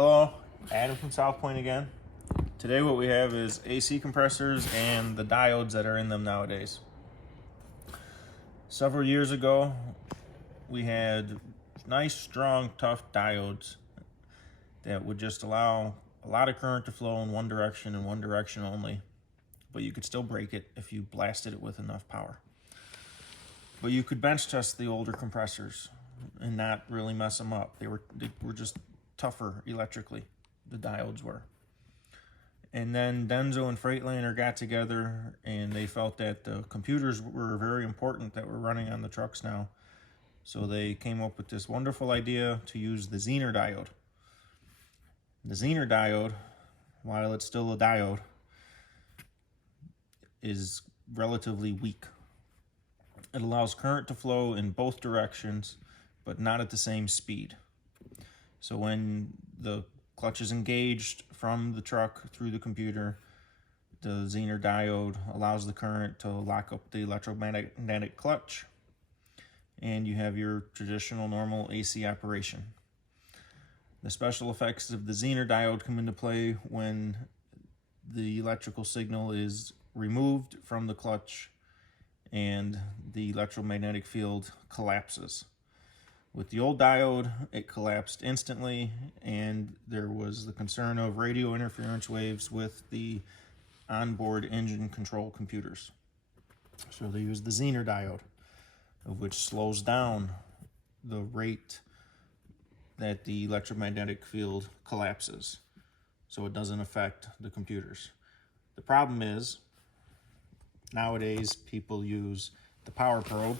Hello, Adam from South Point again. Today what we have is AC compressors and the diodes that are in them nowadays. Several years ago, we had nice, strong, tough diodes that would just allow a lot of current to flow in one direction and one direction only, but you could still break it if you blasted it with enough power. But you could bench test the older compressors and not really mess them up. They were just tougher electrically, the diodes were. And then Denso and Freightliner got together and they felt that the computers were very important that were running on the trucks now. So they came up with this wonderful idea to use the Zener diode. The Zener diode, while it's still a diode, is relatively weak. It allows current to flow in both directions, but not at the same speed. So when the clutch is engaged from the truck through the computer, the Zener diode allows the current to lock up the electromagnetic clutch, and you have your traditional normal AC operation. The special effects of the Zener diode come into play when the electrical signal is removed from the clutch and the electromagnetic field collapses. With the old diode, it collapsed instantly, and there was the concern of radio interference waves with the onboard engine control computers. So they used the Zener diode, of which slows down the rate that the electromagnetic field collapses, so it doesn't affect the computers. The problem is, nowadays people use the power probe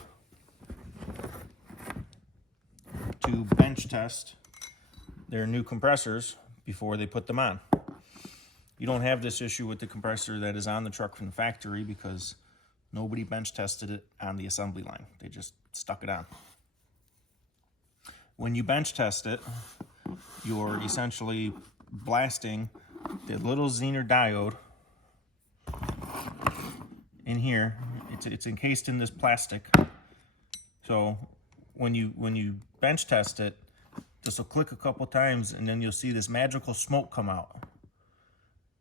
to bench test their new compressors before they put them on. You don't have this issue with the compressor that is on the truck from the factory because nobody bench tested it on the assembly line. They just stuck it on. When you bench test it, you're essentially blasting the little Zener diode in here. It's encased in this plastic. So when you bench test it, this will click a couple times and then you'll see this magical smoke come out.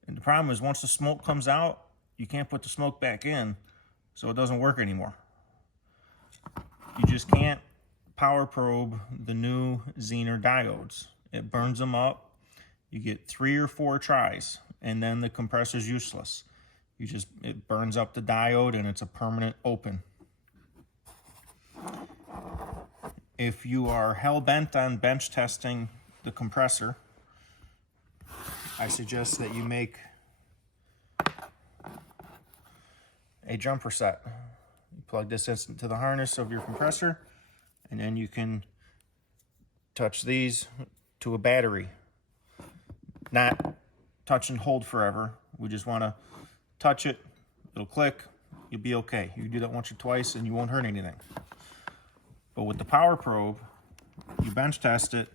And the problem is once the smoke comes out, you can't put the smoke back in, so it doesn't work anymore. You just can't power probe the new Zener diodes. It burns them up. You get 3 or 4 tries and then the compressor's useless. It burns up the diode and it's a permanent open. If you are hell-bent on bench testing the compressor, I suggest that you make a jumper set. You plug this into the harness of your compressor, and then you can touch these to a battery. Not touch and hold forever. We just want to touch it, it'll click, you'll be okay. You do that once or twice and you won't hurt anything. But with the power probe, you bench test it,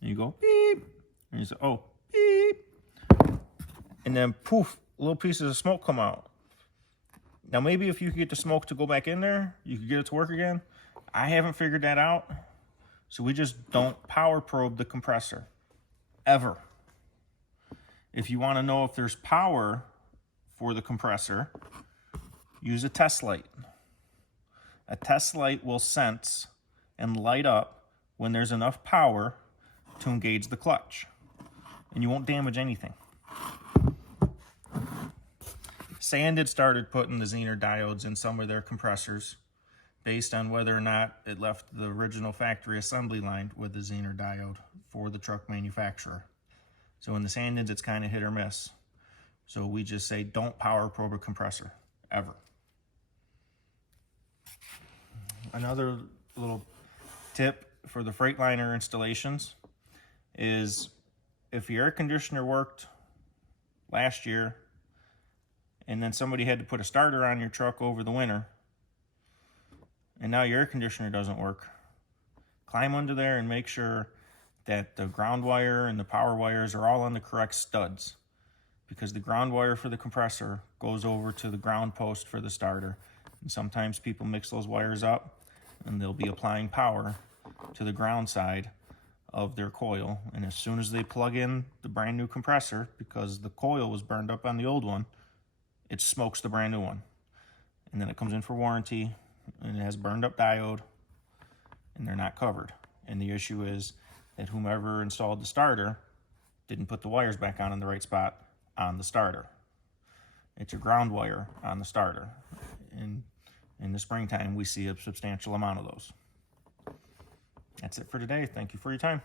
and you go beep, and you say, oh, beep, and then poof, little pieces of smoke come out. Now maybe if you could get the smoke to go back in there, you could get it to work again. I haven't figured that out, so we just don't power probe the compressor, ever. If you want to know if there's power for the compressor, use a test light. A test light will sense and light up when there's enough power to engage the clutch, and you won't damage anything. Sanded started putting the Zener diodes in some of their compressors based on whether or not it left the original factory assembly line with the Zener diode for the truck manufacturer. So in the Sandeds, it's kind of hit or miss. So we just say don't power probe a compressor, ever. Another little tip for the Freightliner installations is if your air conditioner worked last year and then somebody had to put a starter on your truck over the winter and now your air conditioner doesn't work, climb under there and make sure that the ground wire and the power wires are all on the correct studs, because the ground wire for the compressor goes over to the ground post for the starter, and sometimes people mix those wires up and they'll be applying power to the ground side of their coil, and as soon as they plug in the brand new compressor, because the coil was burned up on the old one, it smokes the brand new one. And then it comes in for warranty, and it has burned up diode, and they're not covered. And the issue is that whomever installed the starter didn't put the wires back on in the right spot on the starter. It's a ground wire on the starter. And in the springtime, we see a substantial amount of those. That's it for today. Thank you for your time.